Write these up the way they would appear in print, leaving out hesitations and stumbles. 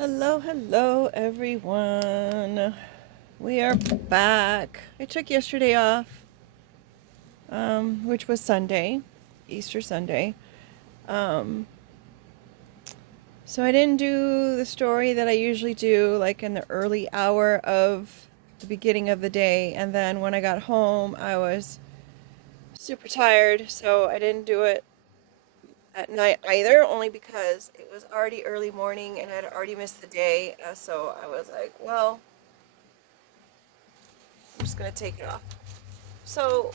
Hello, hello, everyone. We are back. I took yesterday off, which was Sunday, Easter Sunday. Um, so I didn't do the story that I usually do, like in the early hour of the beginning of the day. And then when I got home, I was super tired, so I didn't do it at night either, only because it was already early morning and I'd already missed the day. So I was like, well, I'm just gonna take it off. So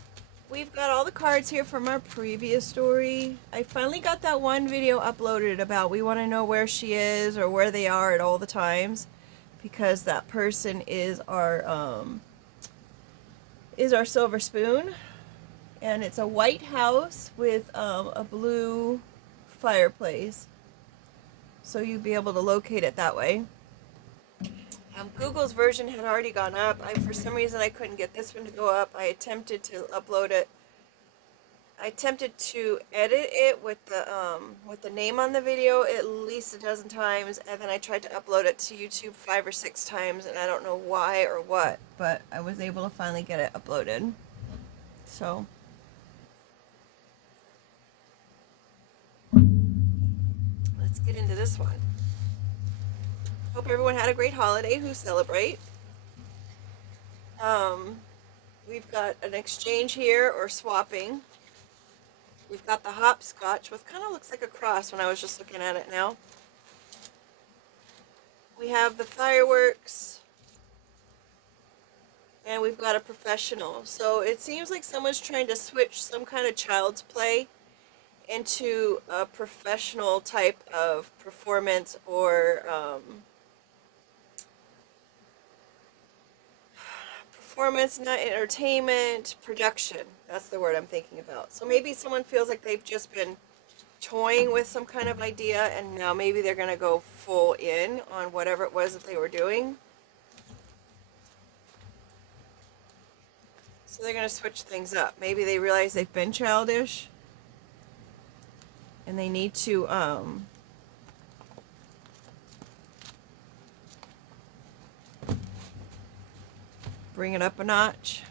we've got all the cards here from our previous story. I finally got that one video uploaded about we want to know where she is or where they are at all the times, because that person is our silver spoon, and it's a white house with a blue fireplace, so you'd be able to locate it that way. Google's version had already gone up. For some reason I couldn't get this one to go up. I attempted to upload it. I attempted to edit it with the name on the video at least a dozen times, and then I tried to upload it to YouTube 5 or 6 times, and I don't know why or what, but I was able to finally get it uploaded. So let's get into this one. Hope everyone had a great holiday who celebrate. Um, we've got an exchange here, or swapping. We've got the hopscotch, which kind of looks like a cross when I was just looking at it now. We have the fireworks, and we've got a professional. So it seems like someone's trying to switch some kind of child's play into a professional type of performance, or performance, not entertainment, production. That's the word I'm thinking about. So maybe someone feels like they've just been toying with some kind of idea, and now maybe they're going to go full in on whatever it was that they were doing. So they're going to switch things up. Maybe they realize they've been childish and they need to bring it up a notch,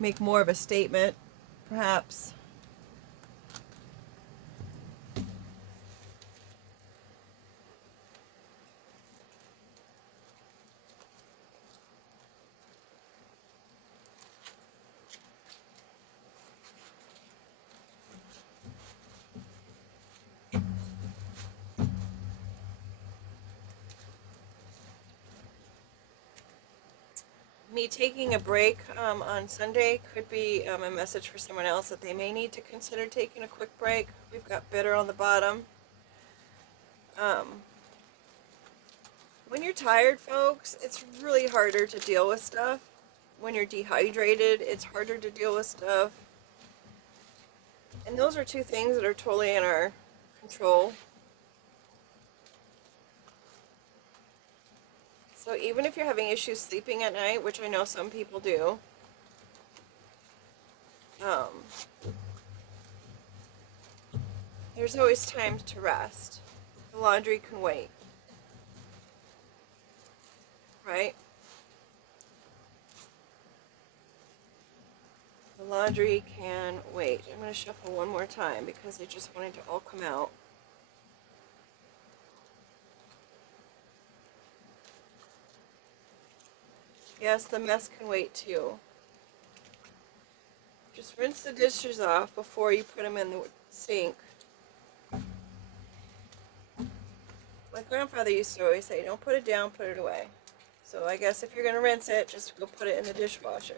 make more of a statement, perhaps. Me taking a break on Sunday could be a message for someone else that they may need to consider taking a quick break. We've got bitter on the bottom. When you're tired, folks, it's really harder to deal with stuff. When you're dehydrated, it's harder to deal with stuff. And those are two things that are totally in our control. So even if you're having issues sleeping at night, which I know some people do, there's always time to rest. The laundry can wait, right? The laundry can wait. I'm going to shuffle one more time because I just wanted to all come out. Yes, the mess can wait too. Just rinse the dishes off before you put them in the sink. My grandfather used to always say, don't put it down, put it away. So I guess if you're going to rinse it, just go put it in the dishwasher.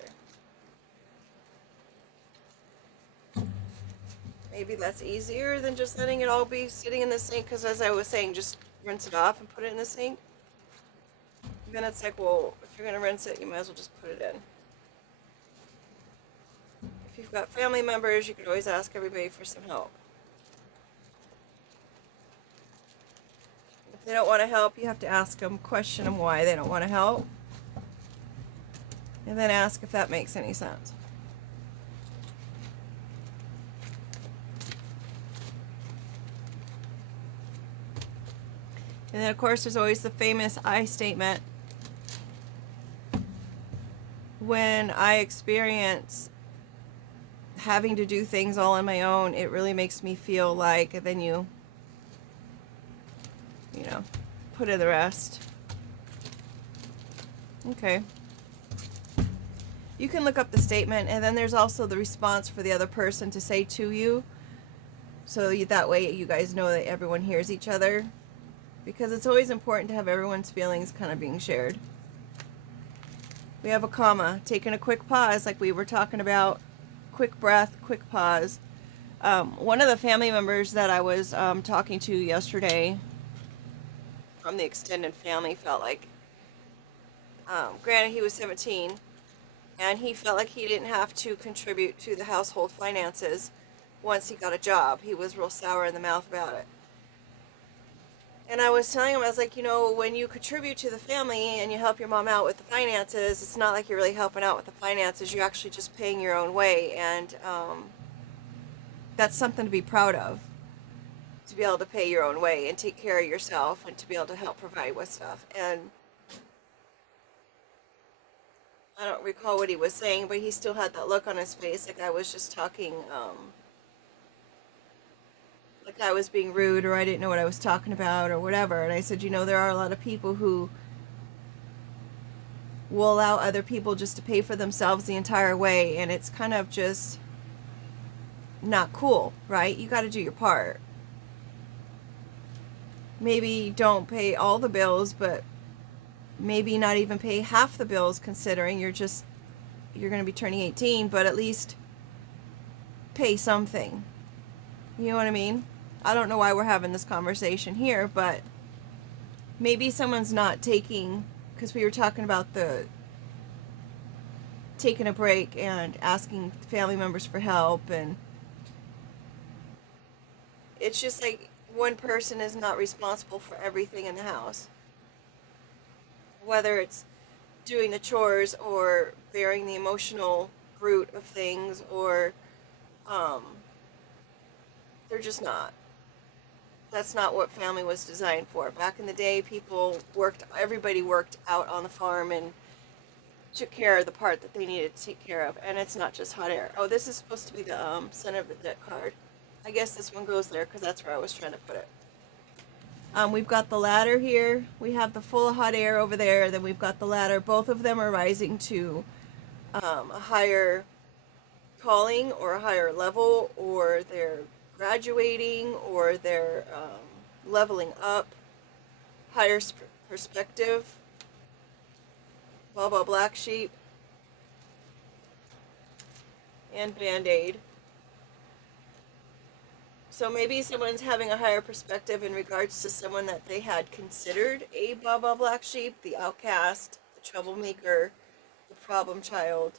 Maybe that's easier than just letting it all be sitting in the sink, because as I was saying, just rinse it off and put it in the sink. And then it's like, well, if you're going to rinse it, you might as well just put it in. If you've got family members, you could always ask everybody for some help. If they don't want to help, you have to ask them, question them why they don't want to help, and then ask if that makes any sense. And then, of course, there's always the famous I statement. When I experience having to do things all on my own, it really makes me feel like, and then you know, put in the rest. Okay. You can look up the statement, and then there's also the response for the other person to say to you. So that way you guys know that everyone hears each other. Because it's always important to have everyone's feelings kind of being shared. We have a comma, taking a quick pause like we were talking about. Quick breath, quick pause. One of the family members that I was talking to yesterday from the extended family felt like, granted he was 17, and he felt like he didn't have to contribute to the household finances once he got a job. He was real sour in the mouth about it. And I was telling him, I was like, when you contribute to the family and you help your mom out with the finances, it's not like you're really helping out with the finances. You're actually just paying your own way. And that's something to be proud of, to be able to pay your own way and take care of yourself and to be able to help provide with stuff. And I don't recall what he was saying, but he still had that look on his face like I was just talking, like I was being rude or I didn't know what I was talking about or whatever. And I said, there are a lot of people who will allow other people just to pay for themselves the entire way, and it's kind of just not cool, right? You got to do your part. Maybe don't pay all the bills, but maybe not even pay half the bills, considering you're going to be turning 18, but at least pay something. You know what I mean? I don't know why we're having this conversation here, but maybe someone's not taking, because we were talking about taking a break and asking family members for help, and it's just like one person is not responsible for everything in the house. Whether it's doing the chores or bearing the emotional brunt of things, or um, they're just not. That's not what family was designed for. Back in the day, everybody worked out on the farm and took care of the part that they needed to take care of. And it's not just hot air. Oh, this is supposed to be the center of the deck card. I guess this one goes there because that's where I was trying to put it. We've got the ladder here. We have the full of hot air over there. Then we've got the ladder. Both of them are rising to a higher calling or a higher level, or they're graduating, or they're leveling up, higher perspective. Blah blah black sheep and band-aid. So maybe someone's having a higher perspective in regards to someone that they had considered a blah blah black sheep, the outcast, the troublemaker, the problem child.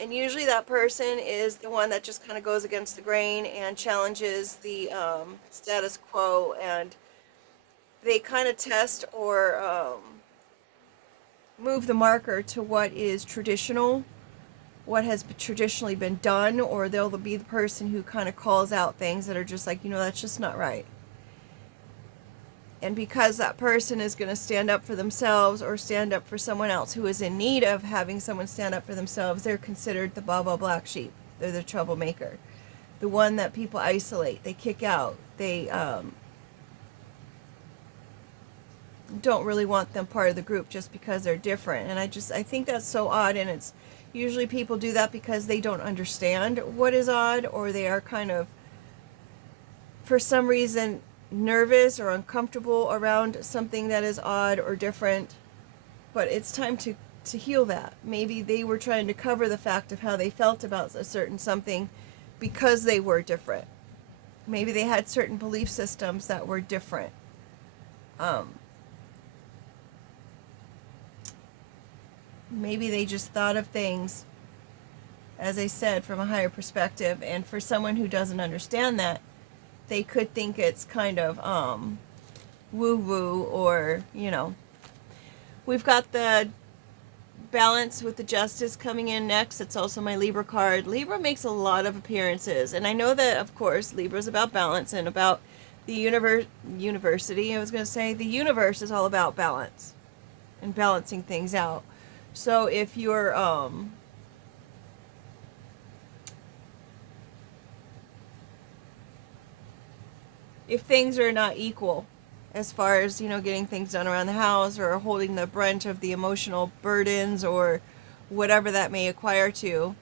And usually that person is the one that just kind of goes against the grain and challenges the status quo, and they kind of test or move the marker to what is traditional, what has traditionally been done, or they'll be the person who kind of calls out things that are just like, that's just not right. And because that person is going to stand up for themselves or stand up for someone else who is in need of having someone stand up for themselves, they're considered the blah blah black sheep. They're the troublemaker, the one that people isolate, they kick out, they don't really want them part of the group just because they're different. And I think that's so odd, and it's usually people do that because they don't understand what is odd, or they are kind of, for some reason, nervous or uncomfortable around something that is odd or different. But it's time to heal that. Maybe they were trying to cover the fact of how they felt about a certain something because they were different. Maybe they had certain belief systems that were different. Maybe they just thought of things, as I said, from a higher perspective. And for someone who doesn't understand that, they could think it's kind of woo-woo, or, We've got the balance with the justice coming in next. It's also my Libra card. Libra makes a lot of appearances. And I know that, of course, Libra is about balance and about The university, I was going to say, the universe is all about balance and balancing things out. So if things are not equal as far as, getting things done around the house or holding the brunt of the emotional burdens or whatever that may acquire to,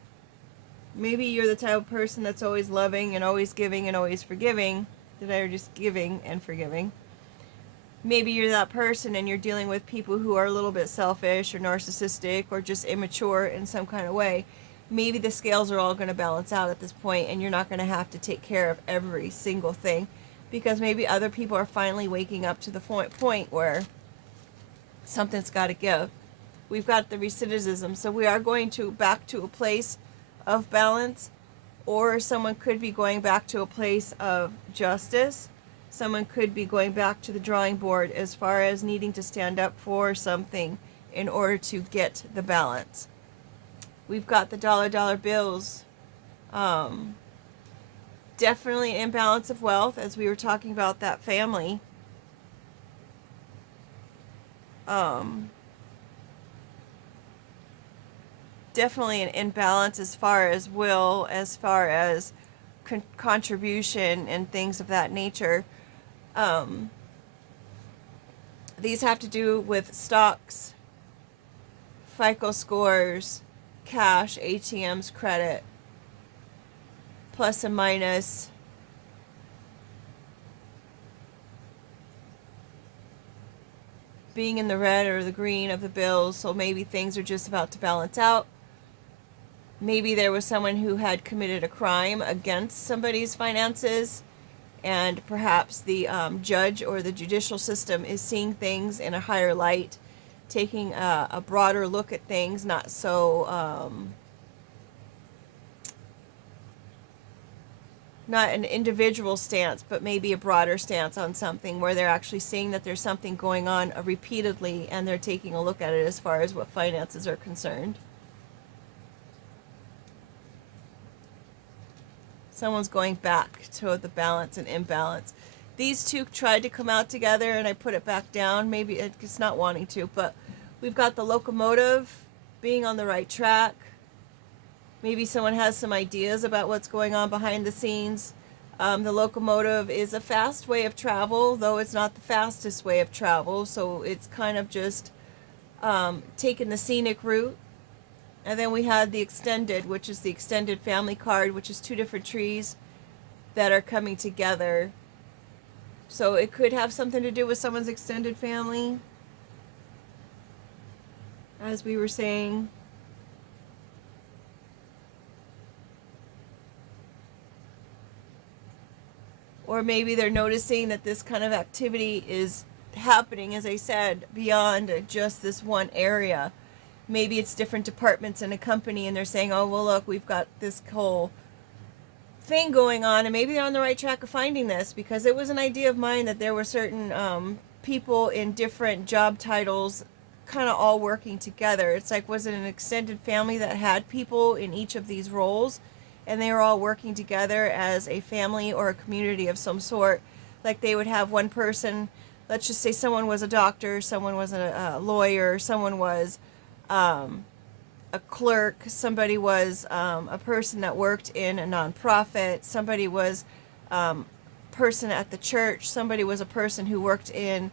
maybe you're the type of person that's always loving and always giving and always forgiving, that are just giving and forgiving. Maybe you're that person and you're dealing with people who are a little bit selfish or narcissistic or just immature in some kind of way. Maybe the scales are all going to balance out at this point and you're not going to have to take care of every single thing, because maybe other people are finally waking up to the point where something's got to give. We've got the recidivism, so we are going back to a place of balance, or someone could be going back to a place of justice. Someone could be going back to the drawing board as far as needing to stand up for something in order to get the balance. We've got the dollar bills. Definitely an imbalance of wealth, as we were talking about that family. Definitely an imbalance as far as will, as far as contribution and things of that nature. These have to do with stocks, FICO scores, cash, ATMs, credit, plus and minus. Being in the red or the green of the bills, so maybe things are just about to balance out. Maybe there was someone who had committed a crime against somebody's finances, and perhaps the judge or the judicial system is seeing things in a higher light, taking a broader look at things, not so, not an individual stance, but maybe a broader stance on something, where they're actually seeing that there's something going on repeatedly, and they're taking a look at it as far as what finances are concerned. Someone's going back to the balance and imbalance. These two tried to come out together and I put it back down. Maybe it's not wanting to, but we've got the locomotive being on the right track. Maybe someone has some ideas about what's going on behind the scenes. The locomotive is a fast way of travel, though it's not the fastest way of travel. So it's kind of just taking the scenic route. And then we had the extended, which is the extended family card, which is two different trees that are coming together. So it could have something to do with someone's extended family, as we were saying. Or maybe they're noticing that this kind of activity is happening, as I said, beyond just this one area. Maybe it's different departments in a company and they're saying, oh, well, look, we've got this whole thing going on, and maybe they're on the right track of finding this, because it was an idea of mine that there were certain people in different job titles kind of all working together. It's like, was it an extended family that had people in each of these roles, and they were all working together as a family or a community of some sort? Like they would have one person, let's just say someone was a doctor, someone was a lawyer, someone was a clerk, somebody was a person that worked in a nonprofit, somebody was person at the church, somebody was a person who worked in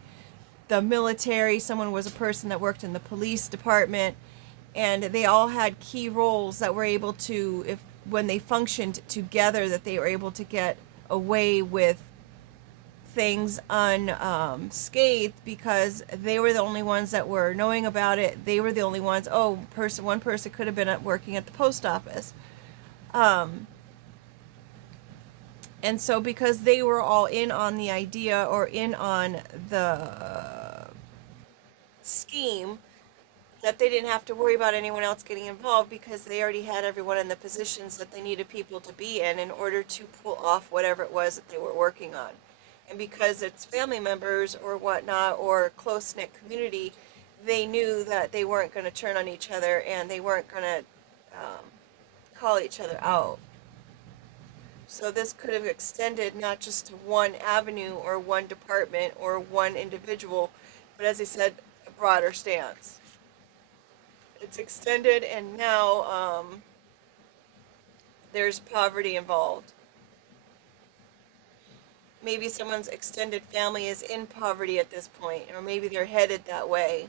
the military, someone was a person that worked in the police department, and they all had key roles that were able to, if when they functioned together, that they were able to get away with things unscathed, because they were the only ones that were knowing about it. They were the only ones. One person could have been working at the post office, and so because they were all in on the idea or in on the scheme, that they didn't have to worry about anyone else getting involved, because they already had everyone in the positions that they needed people to be in order to pull off whatever it was that they were working on. And because it's family members or whatnot, or close-knit community, they knew that they weren't going to turn on each other, and they weren't going to call each other out. So this could have extended not just to one avenue or one department or one individual, but as I said, a broader stance. It's extended, and now there's poverty involved. Maybe someone's extended family is in poverty at this point, or maybe they're headed that way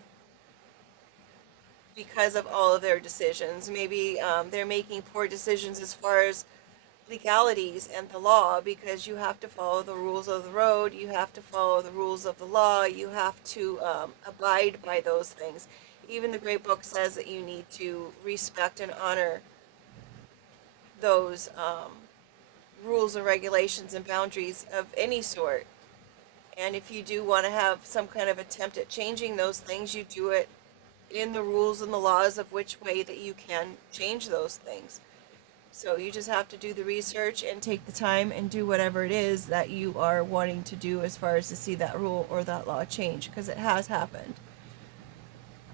because of all of their decisions. Maybe they're making poor decisions as far as legalities and the law, because you have to follow the rules of the road, you have to follow the rules of the law, you have to abide by those things. Even the great book says that you need to respect and honor those rules and regulations and boundaries of any sort. And if you do want to have some kind of attempt at changing those things, you do it in the rules and the laws of which way that you can change those things. So you just have to do the research and take the time and do whatever it is that you are wanting to do as far as to see that rule or that law change, because it has happened.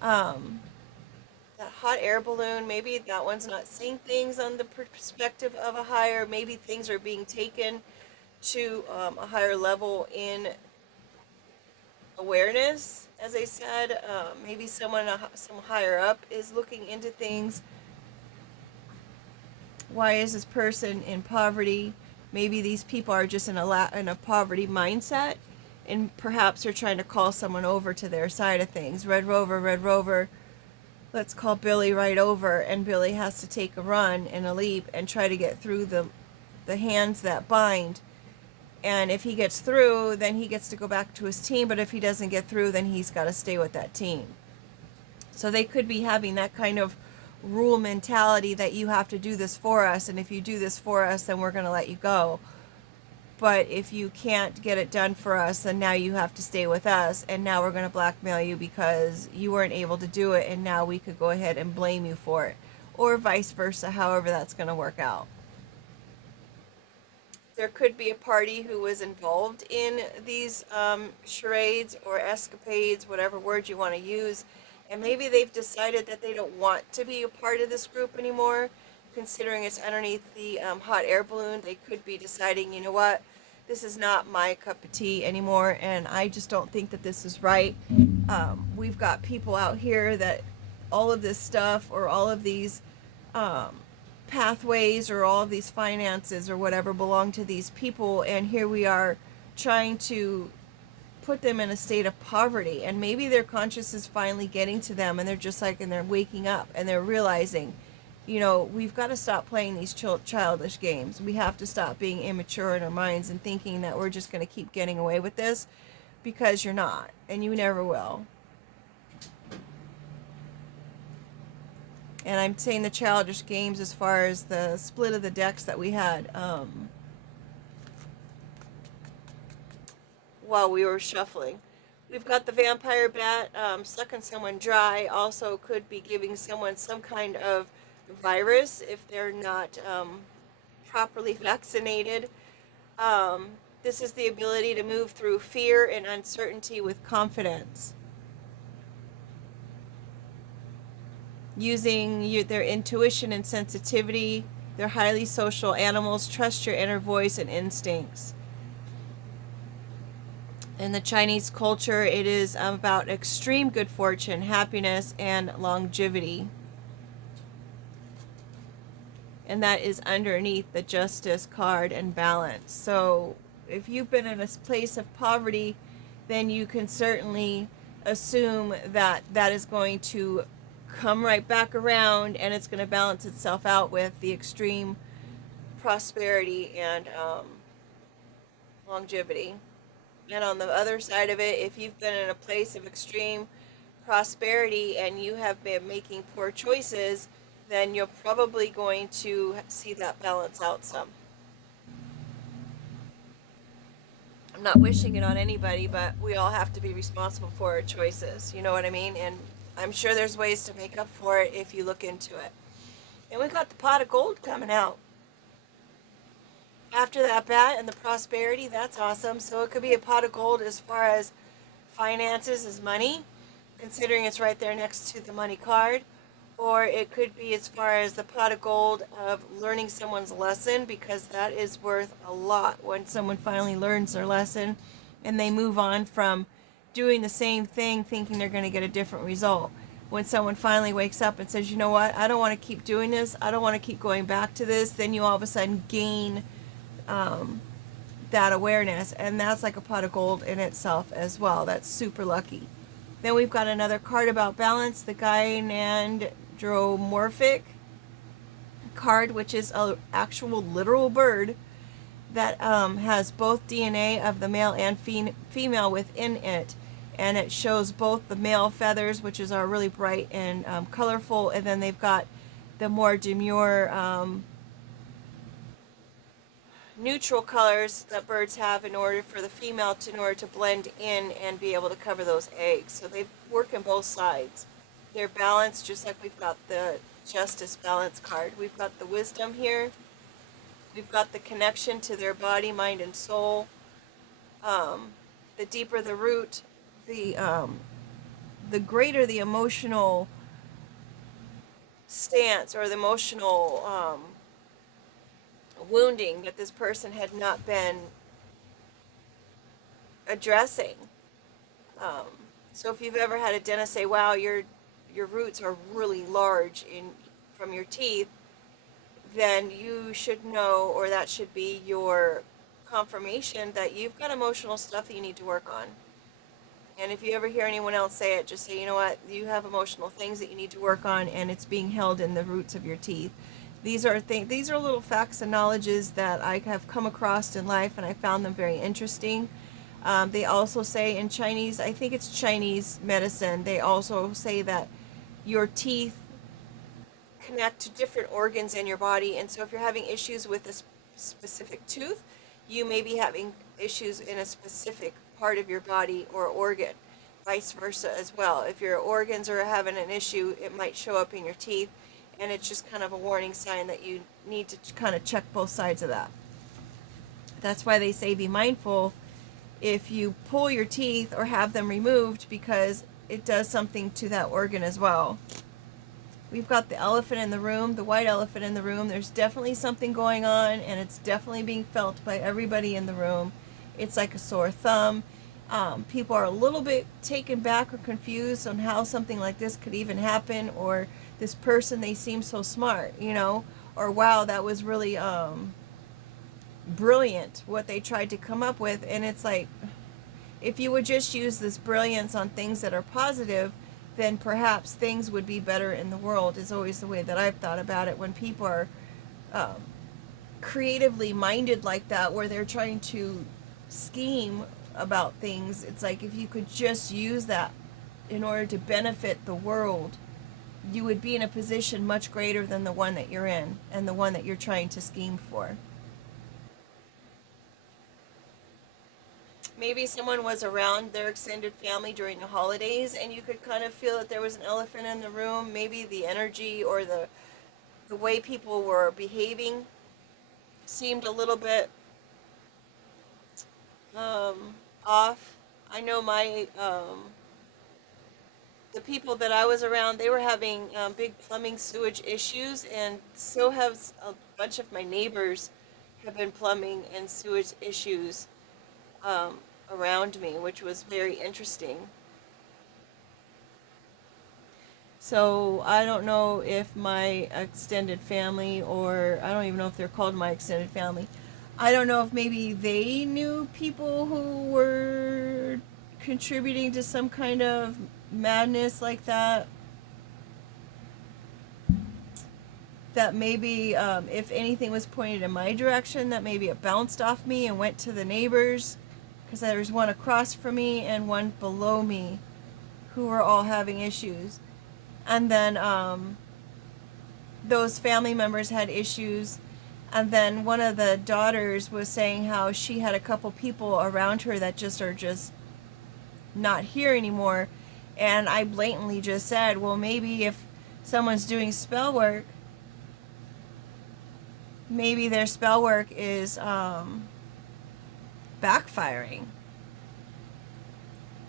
That hot air balloon, maybe that one's not seeing things on the perspective of a higher, maybe things are being taken to a higher level in awareness. As I said, maybe someone some higher up is looking into things. Why is this person in poverty? Maybe these people are just in a poverty mindset, and perhaps they're trying to call someone over to their side of things. Red Rover, let's call Billy right over, and Billy has to take a run and a leap and try to get through the hands that bind. And if he gets through, then he gets to go back to his team, but if he doesn't get through, then he's got to stay with that team. So they could be having that kind of rule mentality that you have to do this for us, and if you do this for us, then we're going to let you go. But if you can't get it done for us, then now you have to stay with us, and now we're going to blackmail you because you weren't able to do it, and now we could go ahead and blame you for it. Or vice versa, however that's going to work out. There could be a party who was involved in these charades or escapades, whatever word you want to use, and maybe they've decided that they don't want to be a part of this group anymore, considering it's underneath the hot air balloon. They could be deciding, you know what, this is not my cup of tea anymore, and I just don't think that this is right. We've got people out here that all of this stuff or all of these pathways or all of these finances or whatever belong to these people, and here we are trying to put them in a state of poverty, and maybe their conscience is finally getting to them, and they're just like, and they're waking up and they're realizing, you know, we've got to stop playing these childish games. We have to stop being immature in our minds and thinking that we're just going to keep getting away with this, because you're not, and you never will. And I'm saying the childish games as far as the split of the decks that we had while we were shuffling. We've got the vampire bat sucking someone dry. Also could be giving someone some kind of virus if they're not properly vaccinated. This is the ability to move through fear and uncertainty with confidence. Using their intuition and sensitivity. They're highly social animals. Trust your inner voice and instincts. In the Chinese culture, it is about extreme good fortune, happiness, and longevity. And that is underneath the Justice card and balance. So if you've been in a place of poverty, then you can certainly assume that that is going to come right back around, and it's going to balance itself out with the extreme prosperity and longevity. And on the other side of it, if you've been in a place of extreme prosperity and you have been making poor choices, then you're probably going to see that balance out some. I'm not wishing it on anybody, but we all have to be responsible for our choices. You know what I mean? And I'm sure there's ways to make up for it if you look into it. And we've got the pot of gold coming out. After that bat and the prosperity, that's awesome. So it could be a pot of gold as far as finances, as money, considering it's right there next to the money card. or it could be as far as the pot of gold of learning someone's lesson, because that is worth a lot when someone finally learns their lesson and they move on from doing the same thing thinking they're going to get a different result. When someone finally wakes up and says, you know what, I don't want to keep doing this, I don't want to keep going back to this, then you all of a sudden gain that awareness, and that's like a pot of gold in itself as well. That's super lucky. Then we've got another card about balance, the Gynandromorphic card, which is an actual literal bird that has both DNA of the male and female within it. And it shows both the male feathers, which are really bright and colorful, and then they've got the more demure neutral colors that birds have in order for the female to, in order to blend in and be able to cover those eggs. So they work in both sides. They're balanced, just like we've got the Justice Balance card. We've got the Wisdom here. We've got the connection to their body, mind, and soul. The deeper the root, the greater the emotional stance or the emotional wounding that this person had not been addressing. Um, so if you've ever had a dentist say, "Wow, your roots are really large in from your teeth," then you should know, or that should be your confirmation that you've got emotional stuff that you need to work on. And if you ever hear anyone else say it, just say, you know what, you have emotional things that you need to work on, and it's being held in the roots of your teeth. These are little facts and knowledges that I have come across in life, and I found them very interesting. They also say in Chinese, I think it's Chinese medicine, they also say that your teeth connect to different organs in your body. And so if you're having issues with a specific tooth, you may be having issues in a specific part of your body or organ, vice versa as well. If your organs are having an issue, it might show up in your teeth, and it's just kind of a warning sign that you need to kind of check both sides of that. That's why they say be mindful if you pull your teeth or have them removed, because it does something to that organ as well. We've got the elephant in the room, the white elephant in the room. There's definitely something going on, and it's definitely being felt by everybody in the room. It's like a sore thumb. People are a little bit taken back or confused on how something like this could even happen, or this person, they seem so smart, or wow, that was really brilliant what they tried to come up with. And it's like, if you would just use this brilliance on things that are positive, then perhaps things would be better in the world, is always the way that I've thought about it. When people are creatively minded like that, where they're trying to scheme about things, it's like if you could just use that in order to benefit the world, you would be in a position much greater than the one that you're in and the one that you're trying to scheme for. Maybe someone was around their extended family during the holidays, and you could kind of feel that there was an elephant in the room. Maybe the energy or the way people were behaving seemed a little bit off. I know the people that I was around, they were having big plumbing sewage issues, and so have a bunch of my neighbors have been plumbing and sewage issues um, around me, which was very interesting. So I don't know if my extended family, or I don't even know if they're called my extended family, I don't know if maybe they knew people who were contributing to some kind of madness like that. That maybe if anything was pointed in my direction, that maybe it bounced off me and went to the neighbors, because there's one across from me and one below me who were all having issues. And then those family members had issues, and then one of the daughters was saying how she had a couple people around her that just are just not here anymore. And I blatantly just said, well, maybe if someone's doing spell work, maybe their spell work is backfiring.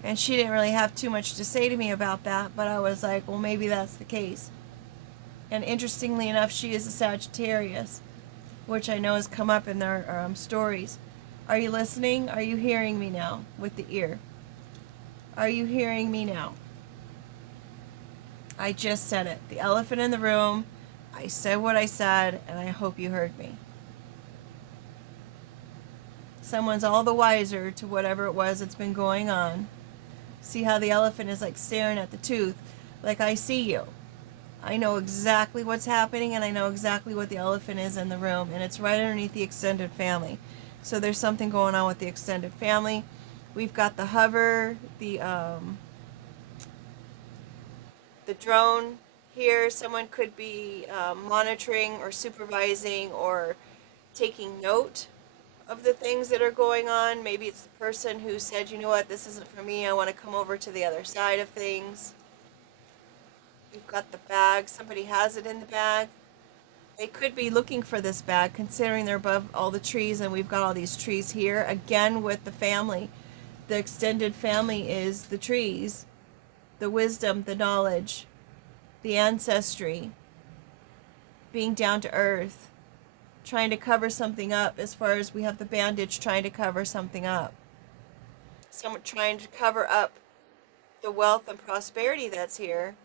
And she didn't really have too much to say to me about that, but I was like, well, maybe that's the case. And interestingly enough, she is a Sagittarius, which I know has come up in their stories. Are you listening? Are you hearing me now with the ear? Are you hearing me now? I just said it. The elephant in the room. I said what I said, and I hope you heard me. Someone's all the wiser to whatever it was that's been going on. See how the elephant is like staring at the tooth, like I see you. I know exactly what's happening, and I know exactly what the elephant is in the room, and it's right underneath the extended family. So there's something going on with the extended family. We've got the hover, the drone here. Someone could be monitoring or supervising or taking note of the things that are going on. Maybe it's the person who said, you know what, this isn't for me. I want to come over to the other side of things. We've got the bag. Somebody has it in the bag. They could be looking for this bag, considering they're above all the trees, and we've got all these trees here. Again, with the family, the extended family is the trees, the wisdom, the knowledge, the ancestry, being down to earth, trying to cover something up. As far as we have the bandage, trying to cover something up. Someone trying to cover up the wealth and prosperity that's here.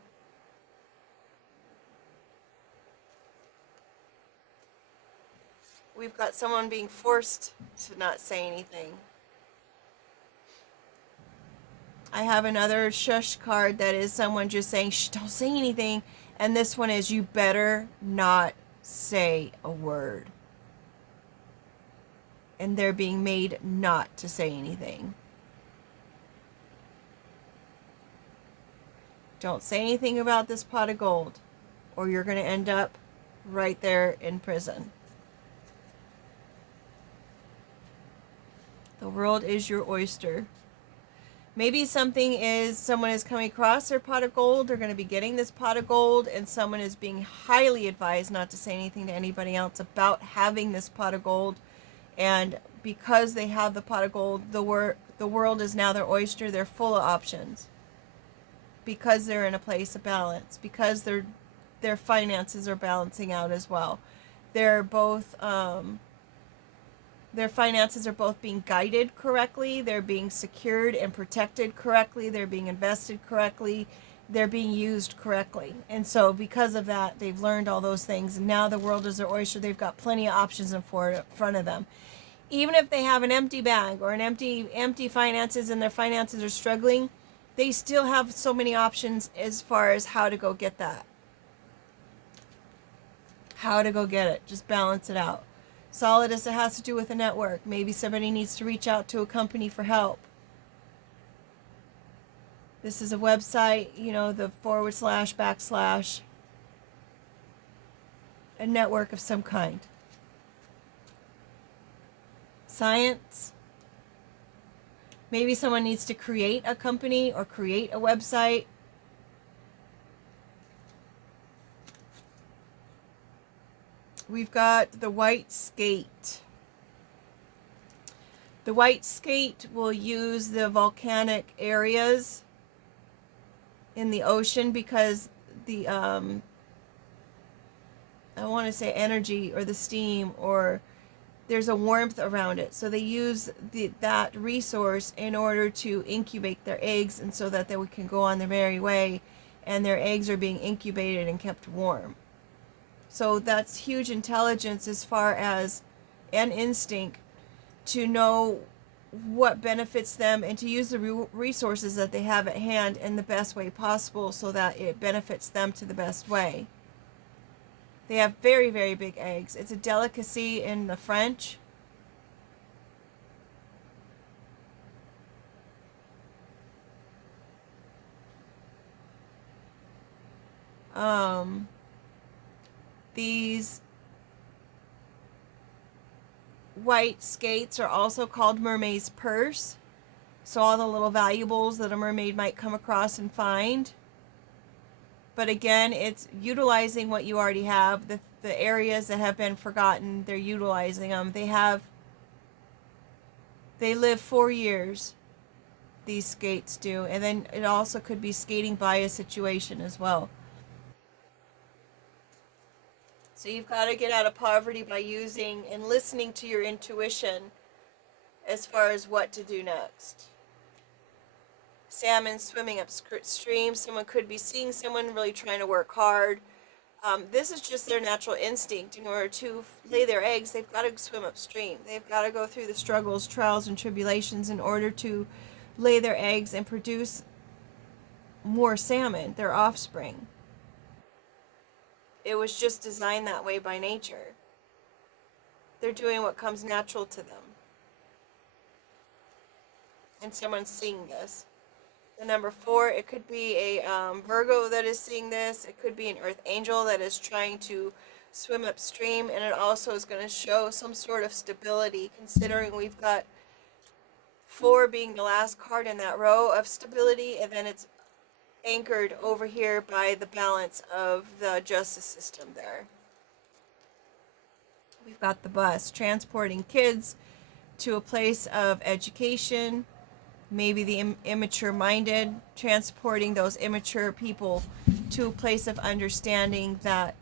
We've got someone being forced to not say anything. I have another shush card that is someone just saying, shh, don't say anything. And this one is, you better not say a word. And they're being made not to say anything. Don't say anything about this pot of gold, or you're going to end up right there in prison. The world is your oyster. Maybe someone is coming across their pot of gold. They're going to be getting this pot of gold, and someone is being highly advised not to say anything to anybody else about having this pot of gold. And because they have the pot of gold, the world is now their oyster. They're full of options because they're in a place of balance, because their finances are balancing out as well. They're both their finances are both being guided correctly, they're being secured and protected correctly, they're being invested correctly, they're being used correctly. And so because of that, they've learned all those things, and now the world is their oyster. They've got plenty of options in front of them. Even if they have an empty bag or an empty finances and their finances are struggling, they still have so many options as far as how to go get that. How to go get it. Just balance it out. Solidus, it has to do with a network. Maybe somebody needs to reach out to a company for help. This is a website, the // a network of some kind. Science. Maybe someone needs to create a company or create a website. We've got the white skate. The white skate will use the volcanic areas in the ocean because the I want to say energy or the steam, or there's a warmth around it. So they use that resource in order to incubate their eggs, and so that they can go on their merry way, and their eggs are being incubated and kept warm. So that's huge intelligence as far as an instinct to know what benefits them and to use the resources that they have at hand in the best way possible so that it benefits them to the best way. They have very, very big eggs. It's a delicacy in the French. These white skates are also called mermaid's purse. So all the little valuables that a mermaid might come across and find. But again, it's utilizing what you already have. The areas that have been forgotten, they're utilizing them. They live 4 years, these skates do. And then it also could be skating by a situation as well. So you've got to get out of poverty by using and listening to your intuition as far as what to do next. Salmon swimming upstream. Someone could be seeing someone really trying to work hard. This is just their natural instinct. In order to lay their eggs, they've got to swim upstream. They've got to go through the struggles, trials, and tribulations in order to lay their eggs and produce more salmon, their offspring. It was just designed that way by nature. They're doing what comes natural to them. And someone's seeing this. The number 4, it could be a Virgo that is seeing this. It could be an earth angel that is trying to swim upstream. And it also is going to show some sort of stability, considering we've got 4 being the last card in that row of stability. And then it's anchored over here by the balance of the justice system there. We've got the bus transporting kids to a place of education. Maybe the immature minded, transporting those immature people to a place of understanding that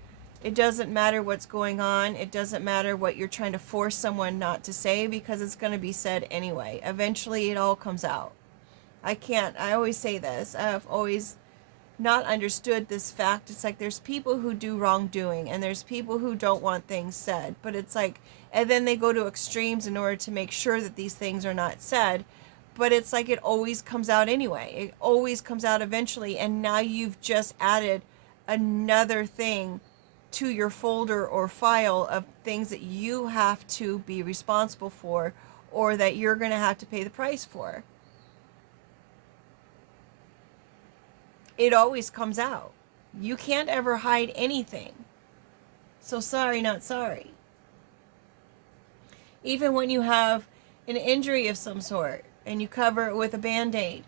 it doesn't matter what's going on. It doesn't matter what you're trying to force someone not to say, because it's going to be said anyway. Eventually it all comes out. I always say this. I've always not understood this fact. It's like there's people who do wrongdoing and there's people who don't want things said. But it's like, and then they go to extremes in order to make sure that these things are not said. But it's like it always comes out anyway. It always comes out eventually. And now you've just added another thing to your folder or file of things that you have to be responsible for, or that you're going to have to pay the price for. It always comes out. You can't ever hide anything. So sorry, not sorry. Even when you have an injury of some sort and you cover it with a Band-Aid,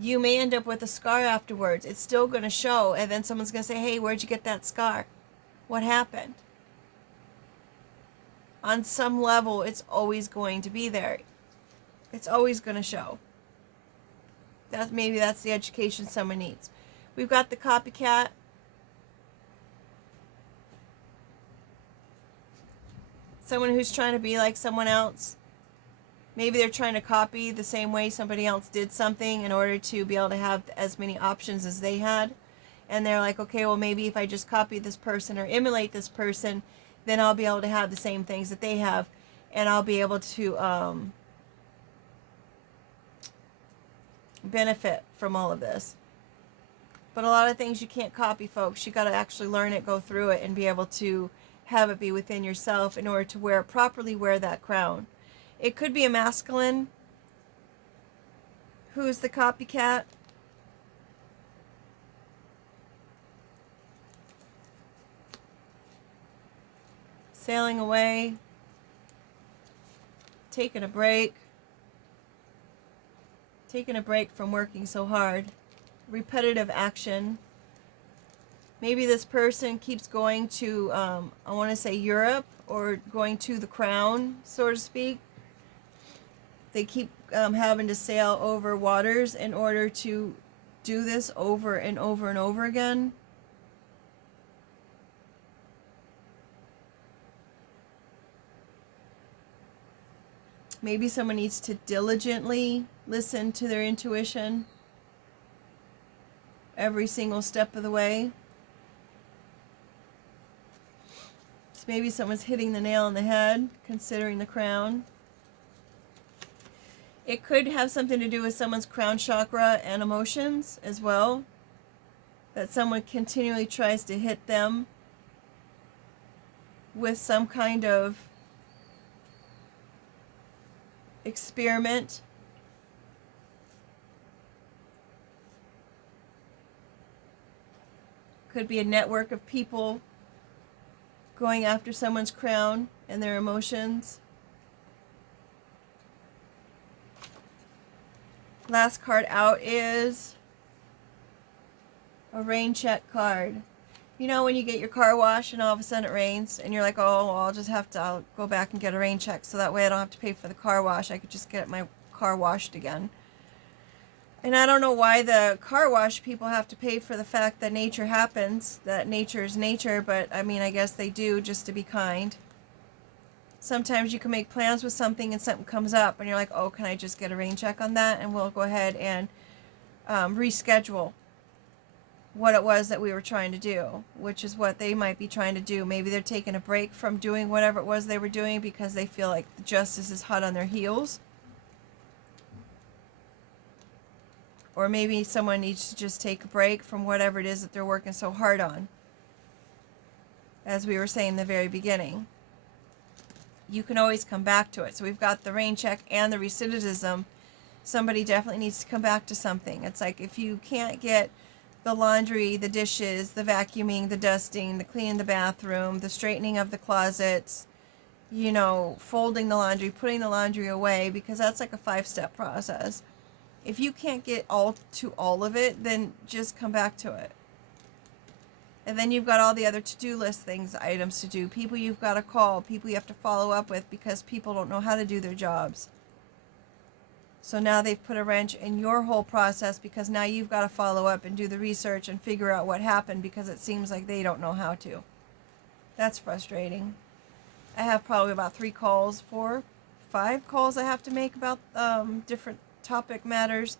you may end up with a scar afterwards. It's still going to show, and then someone's going to say, hey, where'd you get that scar? What happened? On some level, it's always going to be there. It's always going to show. Maybe that's the education someone needs. We've got the copycat. Someone who's trying to be like someone else. Maybe they're trying to copy the same way somebody else did something in order to be able to have as many options as they had. And they're like, okay, well, maybe if I just copy this person or emulate this person, then I'll be able to have the same things that they have. And I'll be able to benefit from all of this. But a lot of things you can't copy, folks. You got to actually learn it, go through it, and be able to have it be within yourself in order to properly wear that crown. It could be a masculine who's the copycat. Sailing away, taking a break from working so hard. Repetitive action. Maybe this person keeps going to, I want to say Europe, or going to the crown, so to speak. They keep having to sail over waters in order to do this over and over and over again. Maybe someone needs to diligently listen to their intuition every single step of the way. So maybe someone's hitting the nail on the head, considering the crown. It could have something to do with someone's crown chakra and emotions as well. That someone continually tries to hit them with some kind of experiment. Could be a network of people going after someone's crown and their emotions. Last card out is a rain check card. You know when you get your car washed and all of a sudden it rains and you're like, oh, well, I'll go back and get a rain check so that way I don't have to pay for the car wash. I could just get my car washed again. And I don't know why the car wash people have to pay for the fact that nature happens, that nature is nature, but I mean, I guess they do just to be kind. Sometimes you can make plans with something and something comes up and you're like, oh, can I just get a rain check on that? And we'll go ahead and reschedule what it was that we were trying to do, which is what they might be trying to do. Maybe they're taking a break from doing whatever it was they were doing because they feel like justice is hot on their heels. Or maybe someone needs to just take a break from whatever it is that they're working so hard on. As we were saying in the very beginning, you can always come back to it. So we've got the rain check and the recidivism. Somebody definitely needs to come back to something. It's like if you can't get the laundry, the dishes, the vacuuming, the dusting, the cleaning the bathroom, the straightening of the closets, you know, folding the laundry, putting the laundry away, because that's like a 5-step process. If you can't get all of it, then just come back to it. And then you've got all the other to-do list things, items to do, people you've got to call, people you have to follow up with because people don't know how to do their jobs. So now they've put a wrench in your whole process because now you've got to follow up and do the research and figure out what happened because it seems like they don't know how to. That's frustrating. I have probably about 4, 5 calls I have to make about different topic matters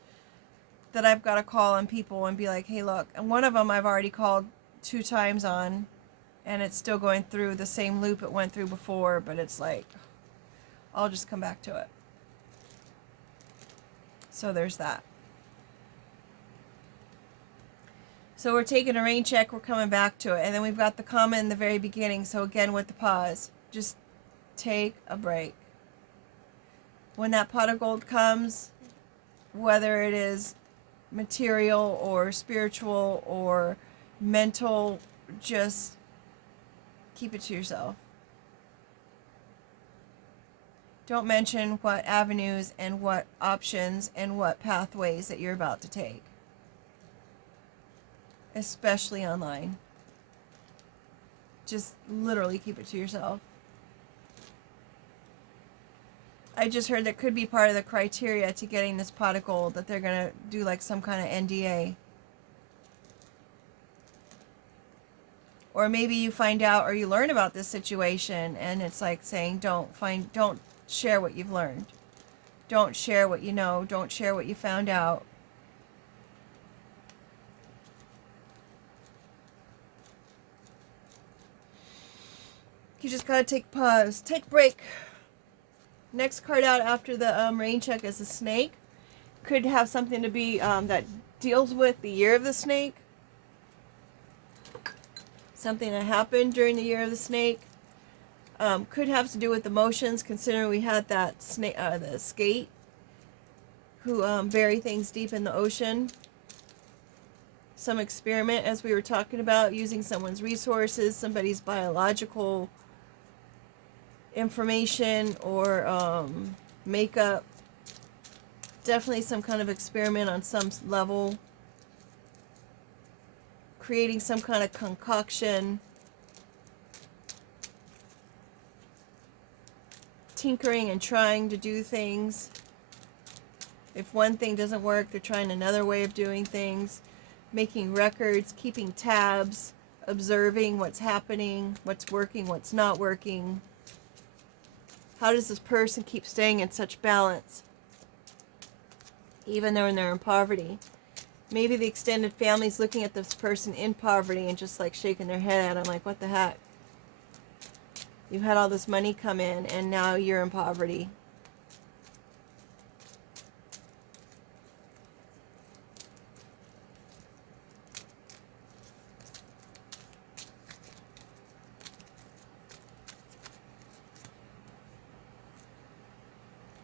that I've got to call on people and be like, hey, look. And one of them I've already called 2 times on, and it's still going through the same loop it went through before, but it's like, I'll just come back to it. So there's that. So we're taking a rain check, we're coming back to it. And then we've got the comment in the very beginning. So again, with the pause, just take a break. When that pot of gold comes, whether it is material or spiritual or mental, just keep it to yourself. Don't mention what avenues and what options and what pathways that you're about to take, especially online. Just literally keep it to yourself. I just heard that could be part of the criteria to getting this pot of gold, that they're going to do like some kind of NDA. Or maybe you find out or you learn about this situation and it's like saying don't share what you've learned. Don't share what you know. Don't share what you found out. You just gotta take a pause. Take a break. Next card out after the rain check is a snake. Could have something to be that deals with the year of the snake. Something that happened during the year of the snake. Could have to do with emotions, considering we had that snake, the skate, who bury things deep in the ocean. Some experiment, as we were talking about, using someone's resources, somebody's biological information or makeup. Definitely some kind of experiment on some level. Creating some kind of concoction. Tinkering and trying to do things. If one thing doesn't work, they're trying another way of doing things. Making records, keeping tabs, observing what's happening, what's working, what's not working. How does this person keep staying in such balance, even though they're in poverty? Maybe the extended family's looking at this person in poverty and just like shaking their head at them like, what the heck? You've had all this money come in and now you're in poverty.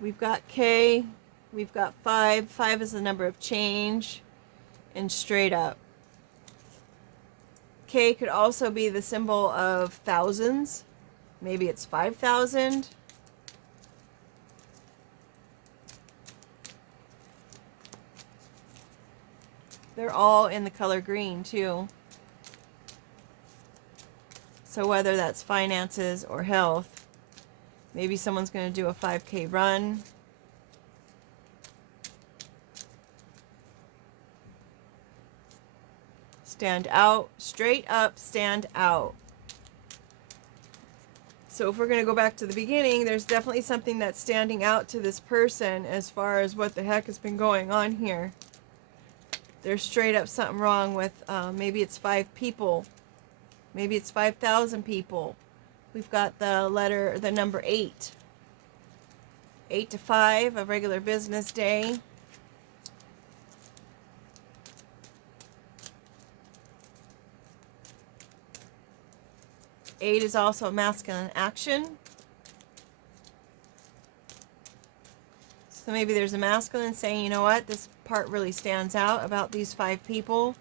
We've got K, we've got 5. 5 is the number of change and straight up. K could also be the symbol of thousands. Maybe it's 5,000. They're all in the color green too. So whether that's finances or health, maybe someone's going to do a 5K run. Stand out. Straight up stand out. So if we're going to go back to the beginning, there's definitely something that's standing out to this person as far as what the heck has been going on here. There's straight up something wrong with, maybe it's 5 people. Maybe it's 5,000 people. We've got the number 8. 8 to 5, a regular business day. Eight is also a masculine action. So maybe there's a masculine saying, you know what, this part really stands out about these 5 people.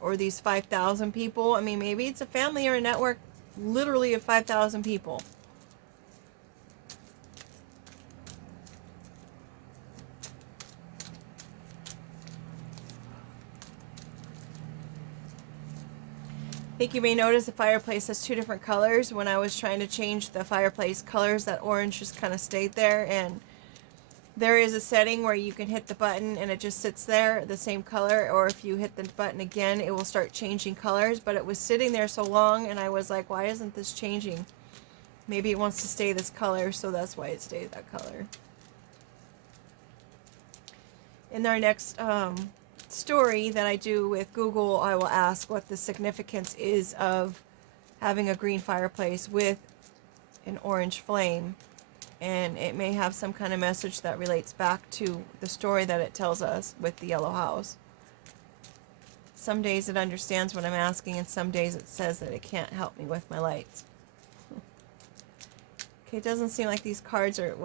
Or these 5,000 people. I mean, maybe it's a family or a network literally of 5,000 people. I think you may notice the fireplace has 2 different colors. When I was trying to change the fireplace colors, that orange just kind of stayed there, and there is a setting where you can hit the button and it just sits there the same color, or if you hit the button again it will start changing colors, but it was sitting there so long and I was like, why isn't this changing? Maybe it wants to stay this color, so that's why it stayed that color. In our next story that I do with Google, I will ask what the significance is of having a green fireplace with an orange flame, and it may have some kind of message that relates back to the story that it tells us with the yellow house. Some days it understands what I'm asking, and some days it says that it can't help me with my lights. Okay, it doesn't seem like these cards are,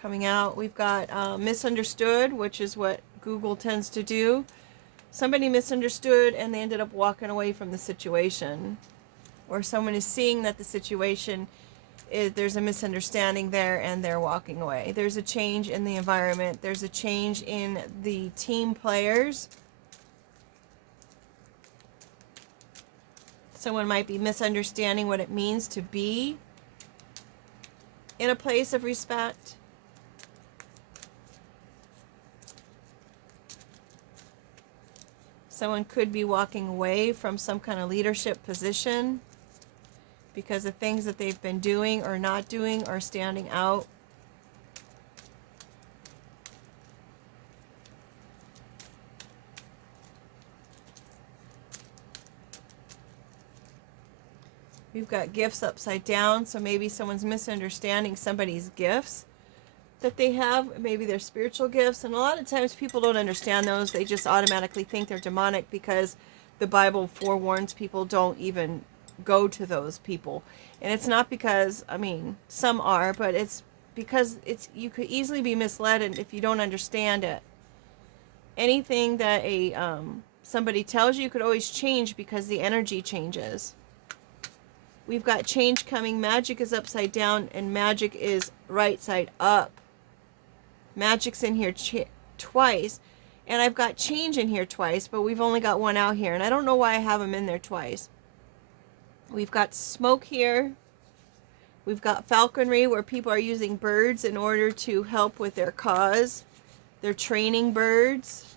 coming out. We've got misunderstood, which is what Google tends to do. Somebody misunderstood and they ended up walking away from the situation. Or someone is seeing that the situation is, there's a misunderstanding there, and they're walking away. There's a change in the environment. There's a change in the team players. Someone might be misunderstanding what it means to be in a place of respect. Someone could be walking away from some kind of leadership position because the things that they've been doing or not doing are standing out. We've got gifts upside down, so maybe someone's misunderstanding somebody's gifts that they have. Maybe they're spiritual gifts, and a lot of times people don't understand those. They just automatically think they're demonic because the Bible forewarns people don't even go to those people. And it's not because, I mean, some are, but it's because you could easily be misled, and if you don't understand it. Anything that somebody tells you could always change because the energy changes. We've got change coming. Magic is upside down and magic is right side up. Magic's in here twice, and I've got change in here twice, but we've only got one out here, and I don't know why I have them in there twice. We've got smoke here. We've got falconry, where people are using birds in order to help with their cause. They're training birds.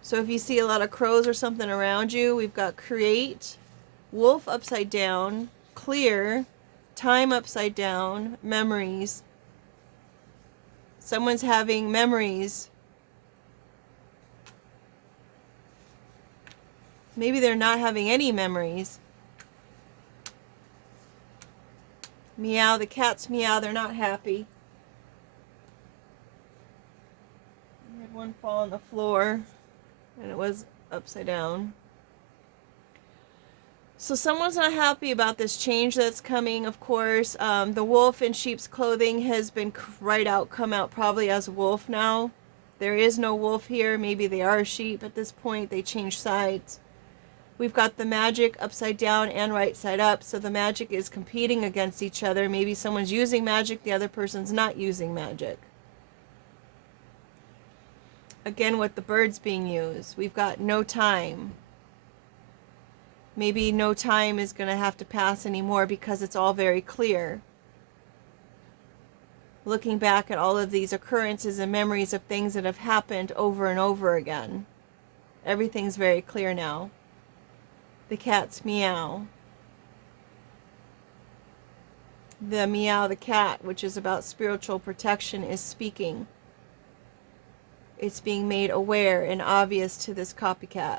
So if you see a lot of crows or something around you, we've got create, wolf upside down, clear, time upside down, memories. Someone's having memories. Maybe they're not having any memories. Meow, the cats meow, they're not happy. I had one fall on the floor, and it was upside down. So someone's not happy about this change that's coming, of course. The wolf in sheep's clothing has been come out probably as a wolf now. There is no wolf here. Maybe they are a sheep at this point. They change sides. We've got the magic upside down and right side up. So the magic is competing against each other. Maybe someone's using magic, the other person's not using magic. Again, with the birds being used, we've got no time. Maybe no time is going to have to pass anymore because it's all very clear. looking back at all of these occurrences and memories of things that have happened over and over again. Everything's very clear now. The cat's meow. The meow, the cat, which is about spiritual protection, is speaking. It's being made aware and obvious to this copycat.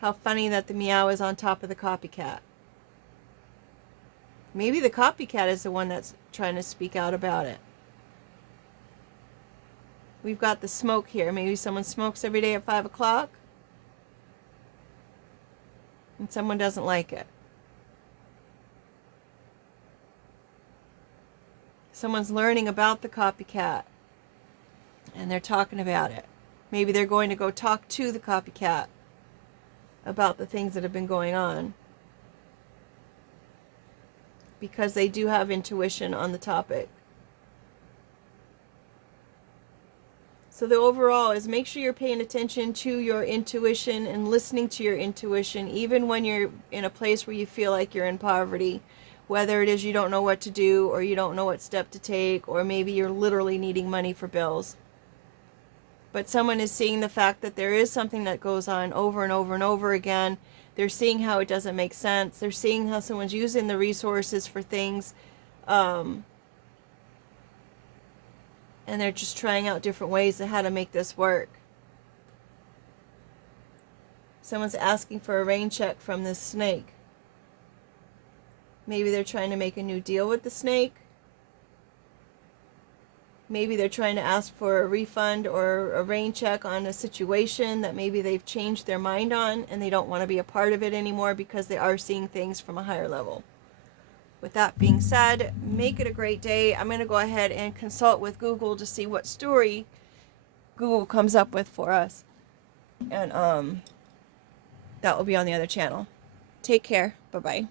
How funny that the meow is on top of the copycat. Maybe the copycat is the one that's trying to speak out about it. We've got the smoke here. Maybe someone smokes every day at 5 o'clock. And someone doesn't like it. Someone's learning about the copycat. And they're talking about it. Maybe they're going to go talk to the copycat about the things that have been going on. Because they do have intuition on the topic. So the overall is make sure you're paying attention to your intuition and listening to your intuition, even when you're in a place where you feel like you're in poverty. Whether it is you don't know what to do, or you don't know what step to take, or maybe you're literally needing money for bills. But someone is seeing the fact that there is something that goes on over and over and over again. They're seeing how it doesn't make sense. They're seeing how someone's using the resources for things. And they're just trying out different ways of how to make this work. Someone's asking for a rain check from this snake. Maybe they're trying to make a new deal with the snake. Maybe they're trying to ask for a refund or a rain check on a situation that maybe they've changed their mind on and they don't want to be a part of it anymore because they are seeing things from a higher level. With that being said, make it a great day. I'm going to go ahead and consult with Google to see what story Google comes up with for us. And that will be on the other channel. Take care. Bye-bye.